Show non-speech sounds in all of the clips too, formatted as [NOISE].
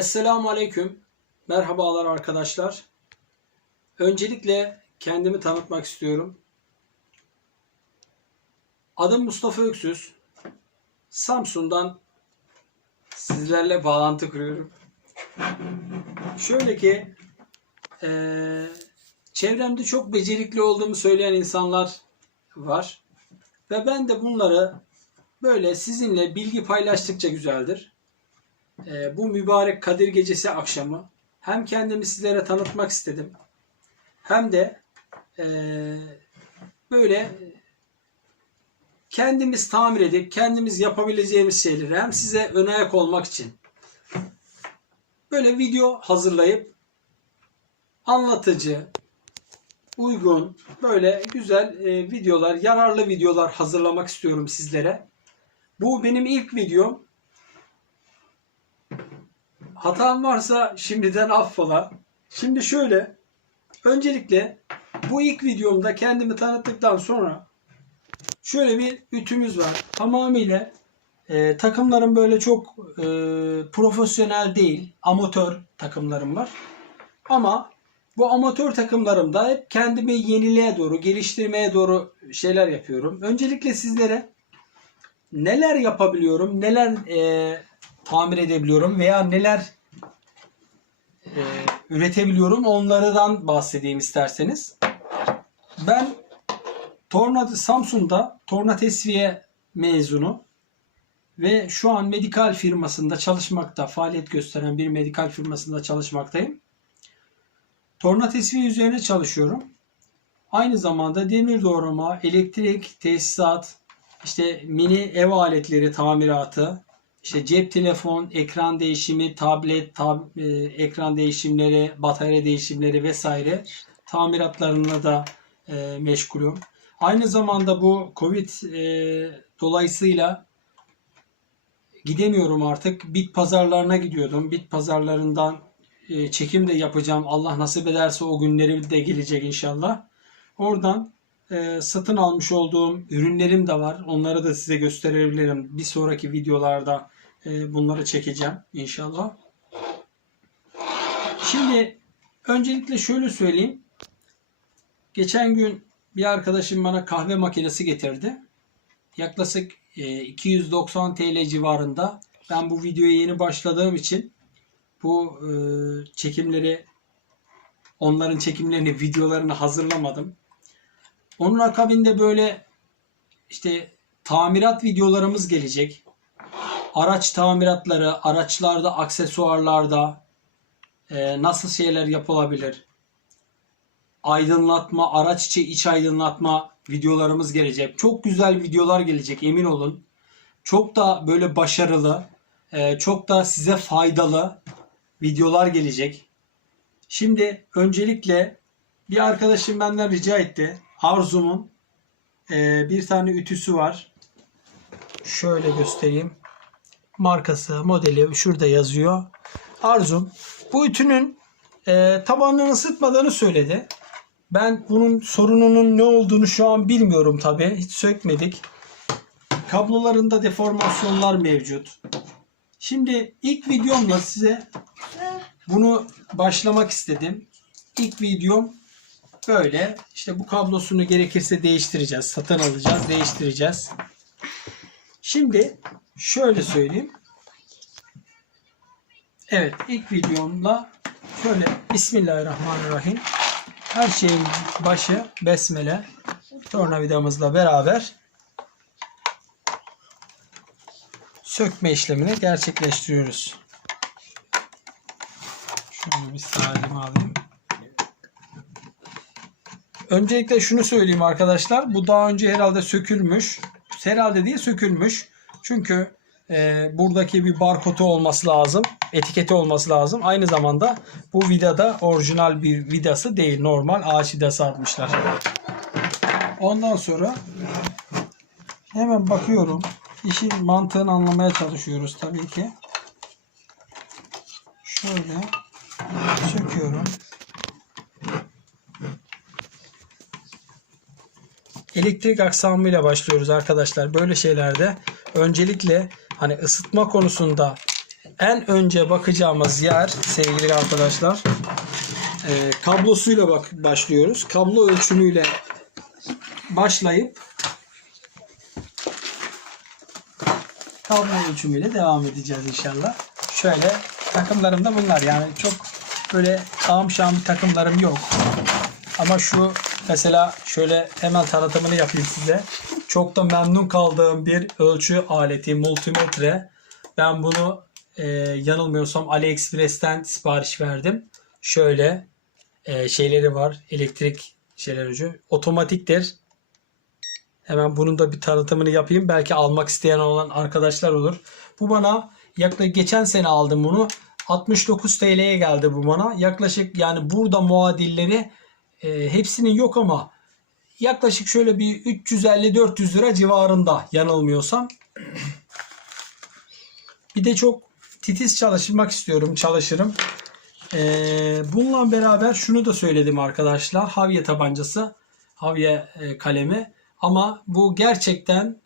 Esselamu Aleyküm. Merhabalar arkadaşlar. Öncelikle kendimi tanıtmak istiyorum. Adım Mustafa Öksüz. Samsun'dan sizlerle bağlantı kuruyorum. Şöyle ki eee, çevremde çok becerikli olduğumu söyleyen insanlar var. Ve ben de bunları böyle sizinle bilgi paylaştıkça güzeldir. Ee, bu mübarek Kadir Gecesi akşamı hem kendimi sizlere tanıtmak istedim hem de ee, böyle kendimiz tamir edip kendimiz yapabileceğimiz şeyleri hem size ön ayak olmak için böyle video hazırlayıp anlatıcı, uygun, böyle güzel e, videolar, yararlı videolar hazırlamak istiyorum sizlere. Bu benim ilk videom. Hatam varsa şimdiden affola. Şimdi şöyle. Öncelikle bu ilk videomda kendimi tanıttıktan sonra şöyle bir ütümüz var. Tamamıyla e, takımlarım böyle çok e, profesyonel değil. Amatör takımlarım var. Ama bu amatör takımlarımda hep kendimi yeniliğe doğru, geliştirmeye doğru şeyler yapıyorum. Öncelikle sizlere neler yapabiliyorum, neler e, tamir edebiliyorum veya neler e, üretebiliyorum onlardan bahsedeyim isterseniz. Ben Torna Samsun'da Torna Tesviye mezunu ve şu an medikal firmasında çalışmakta, faaliyet gösteren bir medikal firmasında çalışmaktayım. Torna tesviye üzerine çalışıyorum. Aynı zamanda demir doğrama, elektrik, tesisat, işte mini ev aletleri tamiratı, işte cep telefon, ekran değişimi, tablet, tab, e, ekran değişimleri, batarya değişimleri vesaire tamiratlarına da e, meşgulüm. Aynı zamanda bu Covid e, dolayısıyla gidemiyorum artık. Bit pazarlarına gidiyordum. Bit pazarlarından e, çekim de yapacağım. Allah nasip ederse o günleri de gelecek inşallah. Oradan e, satın almış olduğum ürünlerim de var. Onları da size gösterebilirim. Bir sonraki videolarda e, bunları çekeceğim inşallah. Şimdi öncelikle şöyle söyleyeyim. Geçen gün bir arkadaşım bana kahve makinesi getirdi. Yaklaşık e, 290 TL civarında. Ben bu videoya yeni başladığım için bu e, çekimleri onların çekimlerini, videolarını hazırlamadım. Onun akabinde böyle işte tamirat videolarımız gelecek. Araç tamiratları, araçlarda, aksesuarlarda e, nasıl şeyler yapılabilir? Aydınlatma, araç içi iç aydınlatma videolarımız gelecek. Çok güzel videolar gelecek emin olun. Çok da böyle başarılı, e, çok da size faydalı videolar gelecek. Şimdi öncelikle bir arkadaşım benden rica etti. Arzum'un e, bir tane ütüsü var. Şöyle göstereyim. Markası, modeli şurada yazıyor. Arzum bu ütünün e, tabanını ısıtmadığını söyledi. Ben bunun sorununun ne olduğunu şu an bilmiyorum tabi. Hiç sökmedik. Kablolarında deformasyonlar mevcut. Şimdi ilk videomla size bunu başlamak istedim. İlk videom böyle. İşte bu kablosunu gerekirse değiştireceğiz. Satın alacağız, değiştireceğiz. Şimdi şöyle söyleyeyim. Evet, ilk videomla şöyle Bismillahirrahmanirrahim. Her şeyin başı besmele. Tornavidamızla beraber sökme işlemini gerçekleştiriyoruz. Şunu bir salim alayım. Öncelikle şunu söyleyeyim arkadaşlar. Bu daha önce herhalde sökülmüş. Herhalde diye sökülmüş. Çünkü e, buradaki bir barkodu olması lazım. Etiketi olması lazım. Aynı zamanda bu vidada orijinal bir vidası değil. Normal ağaç vidası atmışlar. Ondan sonra hemen bakıyorum. İşin mantığını anlamaya çalışıyoruz tabii ki. Şöyle söküyorum. Elektrik aksamıyla başlıyoruz arkadaşlar. Böyle şeylerde öncelikle hani ısıtma konusunda en önce bakacağımız yer sevgili arkadaşlar e, kablosuyla bak başlıyoruz. Kablo ölçümüyle başlayıp kablo ölçümüyle devam edeceğiz inşallah. Şöyle takımlarım da bunlar. Yani çok böyle ağam şam takımlarım yok. Ama şu mesela şöyle hemen tanıtımını yapayım size. Çok da memnun kaldığım bir ölçü aleti multimetre. Ben bunu e, yanılmıyorsam AliExpress'ten sipariş verdim. Şöyle e, şeyleri var. Elektrik şeyler ucu. Otomatiktir. Hemen bunun da bir tanıtımını yapayım. Belki almak isteyen olan arkadaşlar olur. Bu bana yaklaşık geçen sene aldım bunu. 69 TL'ye geldi bu bana. Yaklaşık yani burada muadilleri e, hepsinin yok ama yaklaşık şöyle bir 350-400 lira civarında yanılmıyorsam. Bir de çok titiz çalışmak istiyorum. Çalışırım. Ee, bununla beraber şunu da söyledim arkadaşlar. Havye tabancası, havye e, kalemi. Ama bu gerçekten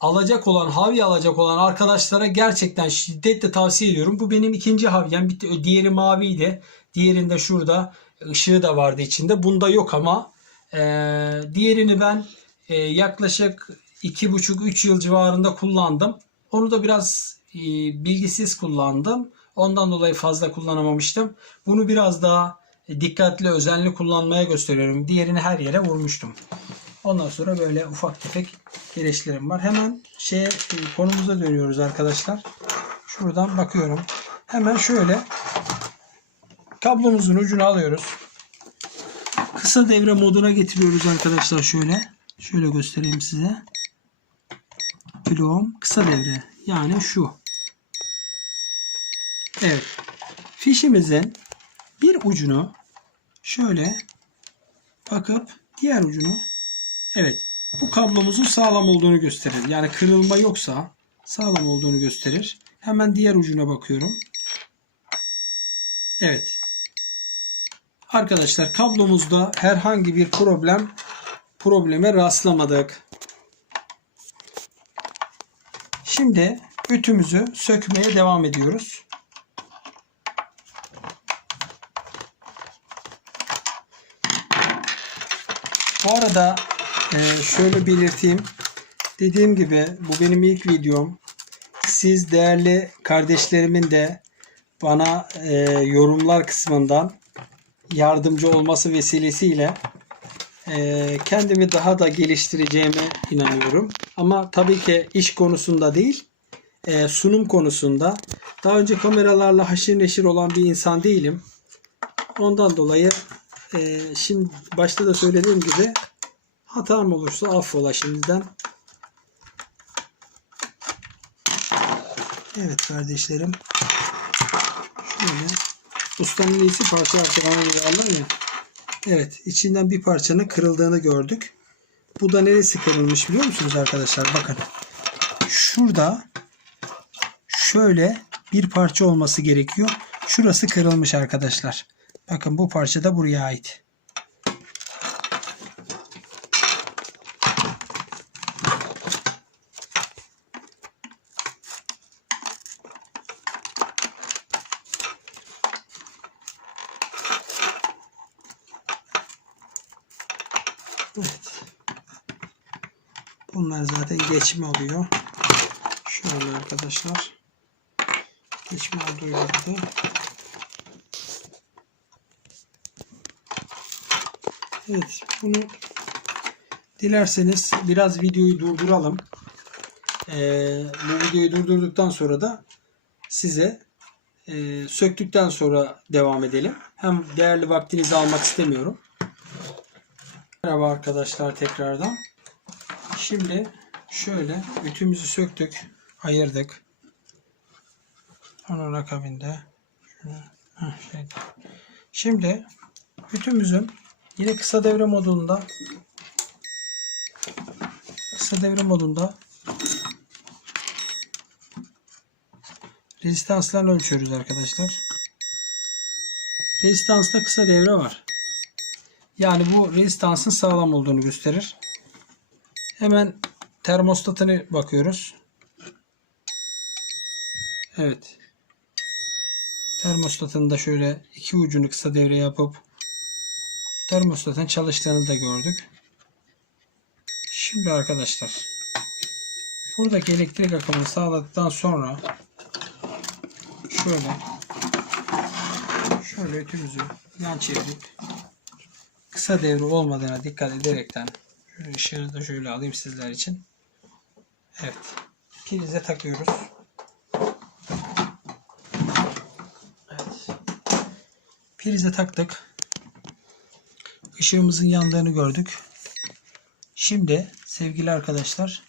alacak olan, havye alacak olan arkadaşlara gerçekten şiddetle tavsiye ediyorum. Bu benim ikinci havyem. Bir, diğeri maviydi. Diğerinde şurada ışığı da vardı içinde. Bunda yok ama e, diğerini ben e, yaklaşık 2,5-3 yıl civarında kullandım. Onu da biraz e, bilgisiz kullandım. Ondan dolayı fazla kullanamamıştım. Bunu biraz daha dikkatli, özenli kullanmaya gösteriyorum. Diğerini her yere vurmuştum. Ondan sonra böyle ufak tefek gelişlerim var. Hemen şeye e, konumuza dönüyoruz arkadaşlar. Şuradan bakıyorum. Hemen şöyle kablomuzun ucunu alıyoruz. Kısa devre moduna getiriyoruz arkadaşlar şöyle. Şöyle göstereyim size. Kilom kısa devre. Yani şu. Evet. Fişimizin bir ucunu şöyle bakıp diğer ucunu evet bu kablomuzun sağlam olduğunu gösterir. Yani kırılma yoksa sağlam olduğunu gösterir. Hemen diğer ucuna bakıyorum. Evet. Arkadaşlar kablomuzda herhangi bir problem probleme rastlamadık. Şimdi ütümüzü sökmeye devam ediyoruz. Bu arada e, şöyle belirteyim. Dediğim gibi bu benim ilk videom. Siz değerli kardeşlerimin de bana e, yorumlar kısmından yardımcı olması vesilesiyle e, kendimi daha da geliştireceğime inanıyorum. Ama tabii ki iş konusunda değil, e, sunum konusunda. Daha önce kameralarla haşir neşir olan bir insan değilim. Ondan dolayı e, şimdi başta da söylediğim gibi hatam olursa affola şimdiden. Evet kardeşlerim. Şöyle ustanın iyisi parça göre alır ya. Evet içinden bir parçanın kırıldığını gördük. Bu da neresi kırılmış biliyor musunuz arkadaşlar? Bakın. Şurada şöyle bir parça olması gerekiyor. Şurası kırılmış arkadaşlar. Bakın bu parça da buraya ait. Evet. Bunlar zaten geçme oluyor. Şöyle arkadaşlar. Geçme olduğu yerde. Evet. Bunu dilerseniz biraz videoyu durduralım. Ee, bu videoyu durdurduktan sonra da size e, söktükten sonra devam edelim. Hem değerli vaktinizi almak istemiyorum. Merhaba arkadaşlar tekrardan. Şimdi şöyle ütümüzü söktük, ayırdık. Onun akabinde şey. Şimdi ütümüzün yine kısa devre modunda kısa devre modunda rezistanslarını ölçüyoruz arkadaşlar. Rezistansta kısa devre var. Yani bu rezistansın sağlam olduğunu gösterir. Hemen termostatını bakıyoruz. Evet. Termostatın da şöyle iki ucunu kısa devre yapıp termostatın çalıştığını da gördük. Şimdi arkadaşlar buradaki elektrik akımını sağladıktan sonra şöyle şöyle ütümüzü yan çevirip kısa devre olmadığına dikkat ederekten şöyle ışığını da şöyle alayım sizler için. Evet. Prize takıyoruz. Evet. Prize taktık. Işığımızın yandığını gördük. Şimdi sevgili arkadaşlar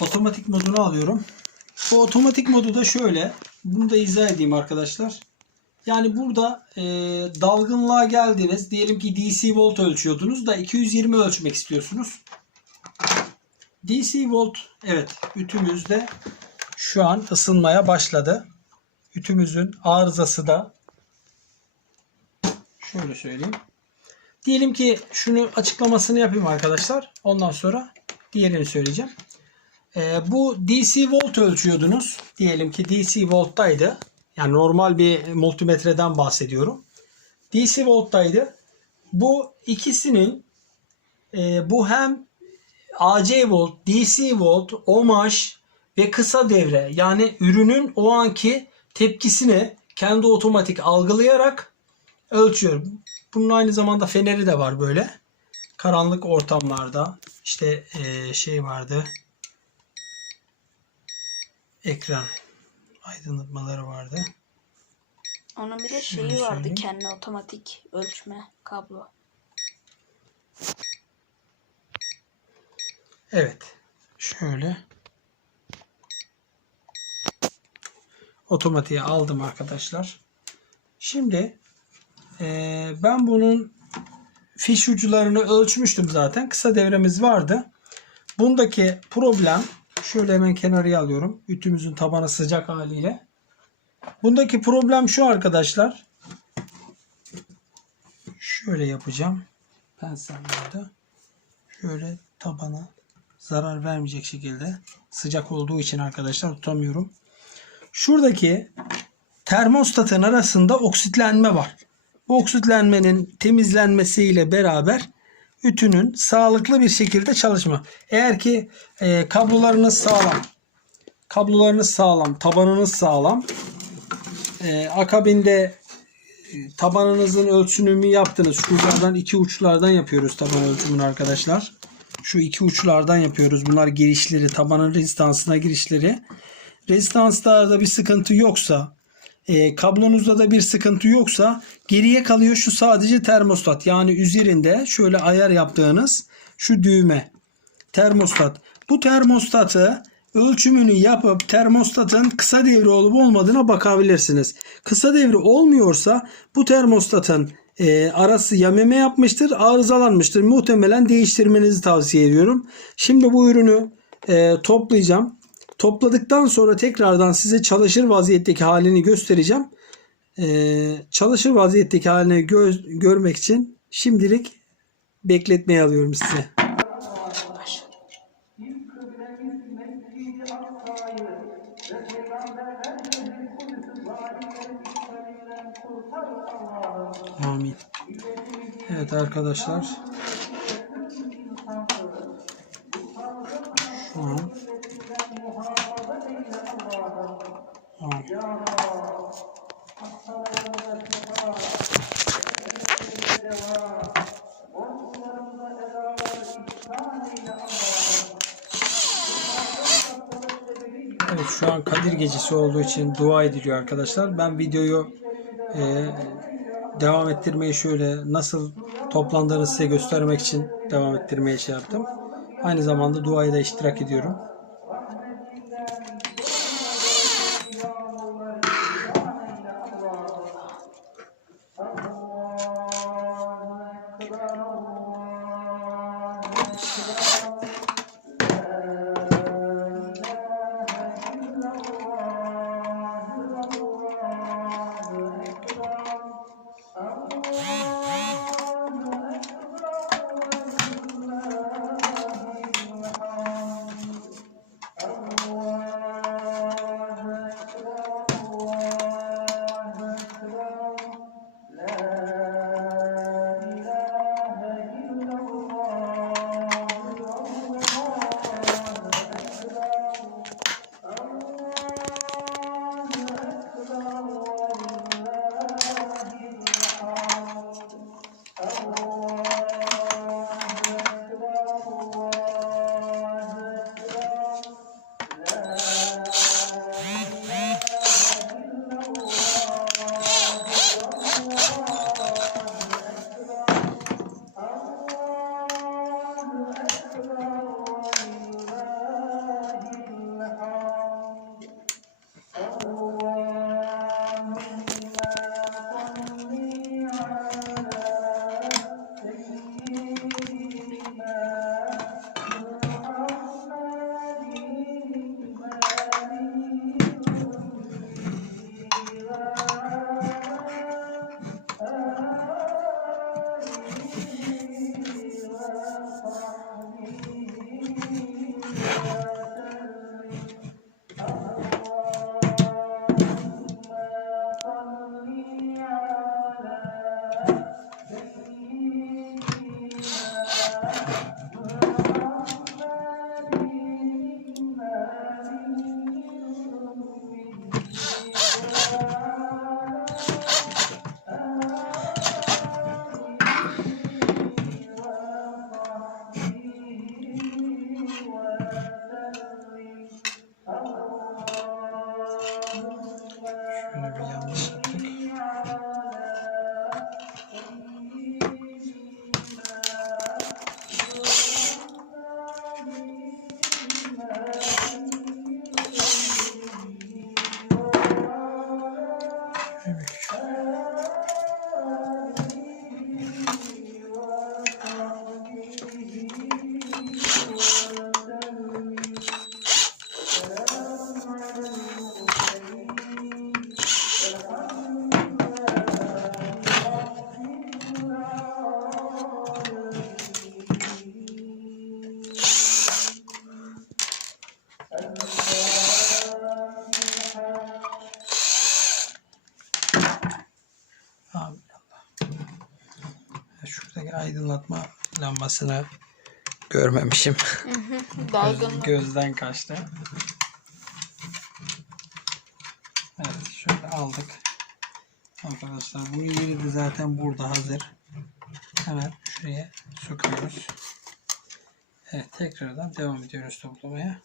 otomatik modunu alıyorum. Bu otomatik modu da şöyle. Bunu da izah edeyim arkadaşlar. Yani burada e, dalgınlığa geldiniz. Diyelim ki DC volt ölçüyordunuz da 220 ölçmek istiyorsunuz. DC volt evet ütümüzde şu an ısınmaya başladı. Ütümüzün arızası da şöyle söyleyeyim. Diyelim ki şunu açıklamasını yapayım arkadaşlar. Ondan sonra diğerini söyleyeceğim. Ee, bu DC volt ölçüyordunuz. Diyelim ki DC volttaydı. Yani normal bir multimetreden bahsediyorum. DC volttaydı. Bu ikisinin e, bu hem AC volt, DC volt, ohmaj ve kısa devre yani ürünün o anki tepkisini kendi otomatik algılayarak ölçüyor. Bunun aynı zamanda feneri de var böyle. Karanlık ortamlarda işte eee, şey vardı. Ekran aydınlatmaları vardı. Onun bir de Şöyle şeyi vardı söyleyeyim. kendi otomatik ölçme kablo. Evet. Şöyle. Otomatiğe aldım arkadaşlar. Şimdi eee, ben bunun fiş uçlarını ölçmüştüm zaten. Kısa devremiz vardı. Bundaki problem şöyle hemen kenarıya alıyorum. Ütümüzün tabanı sıcak haliyle. Bundaki problem şu arkadaşlar. Şöyle yapacağım. Pensel burada. Şöyle tabana zarar vermeyecek şekilde sıcak olduğu için arkadaşlar tutamıyorum. Şuradaki termostatın arasında oksitlenme var. Bu oksitlenmenin temizlenmesiyle beraber ütünün sağlıklı bir şekilde çalışma. Eğer ki e, kablolarınız sağlam, kablolarınız sağlam, tabanınız sağlam, e, akabinde e, tabanınızın ölçümünü yaptınız. Şuradan iki uçlardan yapıyoruz taban ölçümünü arkadaşlar. Şu iki uçlardan yapıyoruz. Bunlar girişleri, tabanın rezistansına girişleri. Rezistanslarda bir sıkıntı yoksa, e, kablonuzda da bir sıkıntı yoksa geriye kalıyor şu sadece termostat. Yani üzerinde şöyle ayar yaptığınız şu düğme. Termostat. Bu termostatı ölçümünü yapıp termostatın kısa devre olup olmadığına bakabilirsiniz. Kısa devre olmuyorsa bu termostatın e, arası ya meme yapmıştır, arızalanmıştır. Muhtemelen değiştirmenizi tavsiye ediyorum. Şimdi bu ürünü e, toplayacağım. Topladıktan sonra tekrardan size çalışır vaziyetteki halini göstereceğim. E, çalışır vaziyetteki halini gö- görmek için şimdilik bekletmeye alıyorum size. Başladı. Amin. Evet arkadaşlar. Şu an. Evet şu an Kadir Gecesi olduğu için dua ediliyor arkadaşlar. Ben videoyu e, devam ettirmeyi şöyle nasıl toplandığını size göstermek için devam ettirmeye şey yaptım. Aynı zamanda duayı da iştirak ediyorum. Aydınlatma lambasını görmemişim. Göz- gözden kaçtı. Evet şöyle aldık. Arkadaşlar bu yeri de zaten burada hazır. Hemen şuraya sokuyoruz. Evet tekrardan devam ediyoruz toplamaya.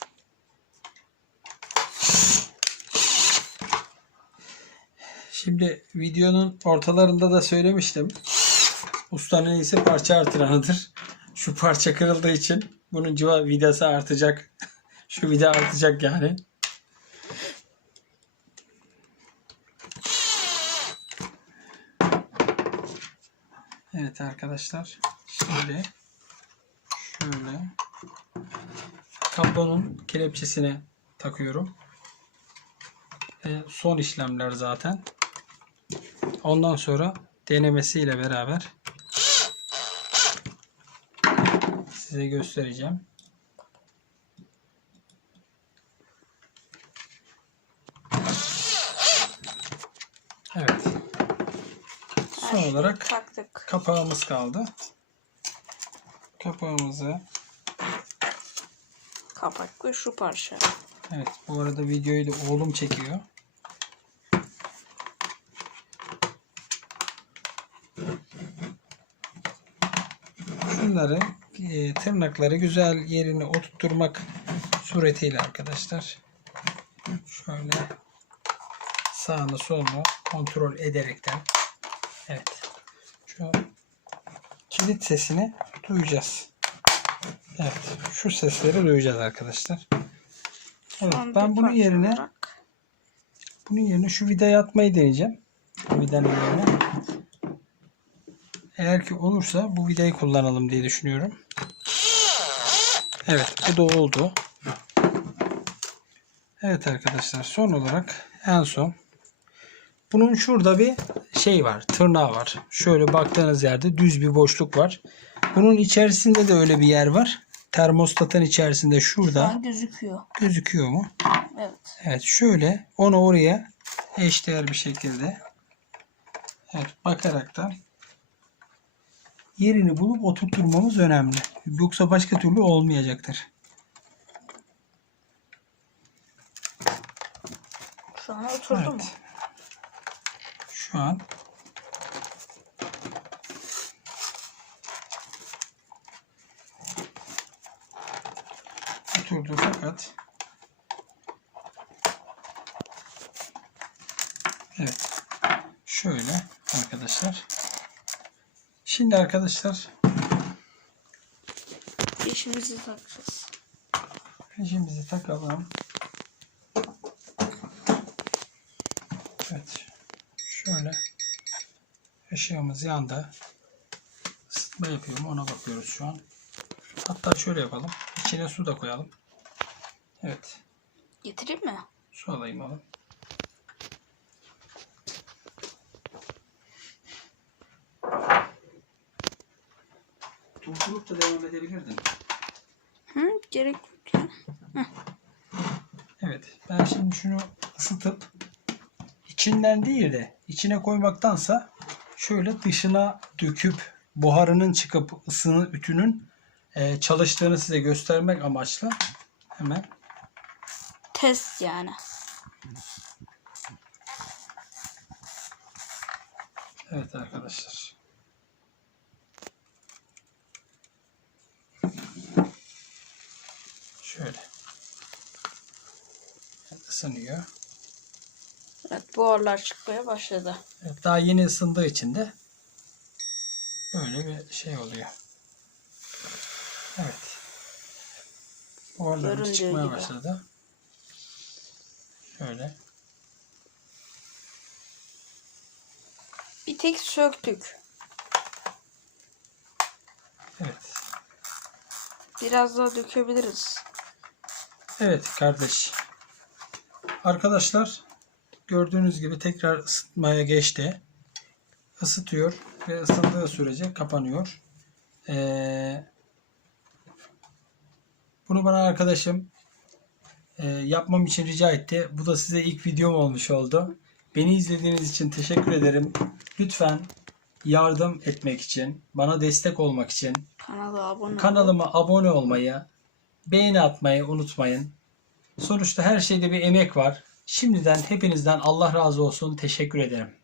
Şimdi videonun ortalarında da söylemiştim. Ustanın iyisi parça artıranıdır. Şu parça kırıldığı için bunun civa vidası artacak. [LAUGHS] Şu vida artacak yani. Evet arkadaşlar. Şimdi şöyle kablonun kelepçesini takıyorum. Ve son işlemler zaten. Ondan sonra denemesiyle beraber size göstereceğim. Evet. Son olarak taktık. kapağımız kaldı. Kapağımızı Kapak ve şu parça. Evet bu arada videoyu da oğlum çekiyor. Şunları e, tırnakları güzel yerine oturtturmak suretiyle arkadaşlar. Şöyle sağını solunu kontrol ederekten evet şu kilit sesini duyacağız. Evet şu sesleri duyacağız arkadaşlar. Evet, ben bunun yerine bunun yerine şu vidayı atmayı deneyeceğim. Vidanın yerine. Eğer ki olursa bu vidayı kullanalım diye düşünüyorum. Evet bu da oldu. Evet arkadaşlar son olarak en son bunun şurada bir şey var tırnağı var. Şöyle baktığınız yerde düz bir boşluk var. Bunun içerisinde de öyle bir yer var. Termostatın içerisinde şu şurada an gözüküyor. gözüküyor mu? Evet. Evet şöyle onu oraya eşdeğer bir şekilde evet, bakaraktan yerini bulup oturtturmamız önemli. Yoksa başka türlü olmayacaktır. Şu an oturdu mu? Evet. Şu an oturdu fakat evet şöyle arkadaşlar şimdi arkadaşlar Fişimizi takacağız. Fişimizi takalım. Evet. Şöyle. Işığımız yandı. Isıtma yapıyorum. Ona bakıyoruz şu an. Hatta şöyle yapalım. İçine su da koyalım. Evet. Getireyim mi? Su alayım alın. Durdurup da devam edebilirdin. Gerek yok ya. Evet. Ben şimdi şunu ısıtıp içinden değil de içine koymaktansa şöyle dışına döküp buharının çıkıp ısını ütünün e, çalıştığını size göstermek amaçlı hemen Test yani. evet arkadaşlar. Şöyle. Isınıyor. Evet buharlar çıkmaya başladı. Evet, daha yeni ısındığı için de böyle bir şey oluyor. Evet. Buharlarımız Göründüğü çıkmaya gibi. başladı. Şöyle. Bir tek söktük. Evet. Biraz daha dökebiliriz. Evet kardeş. Arkadaşlar gördüğünüz gibi tekrar ısıtmaya geçti. Isıtıyor ve ısındığı sürece kapanıyor. Ee, bunu bana arkadaşım e, yapmam için rica etti. Bu da size ilk videom olmuş oldu. Beni izlediğiniz için teşekkür ederim. Lütfen yardım etmek için, bana destek olmak için Kanala abone kanalıma abone olmayı, beğeni atmayı unutmayın. Sonuçta her şeyde bir emek var. Şimdiden hepinizden Allah razı olsun. Teşekkür ederim.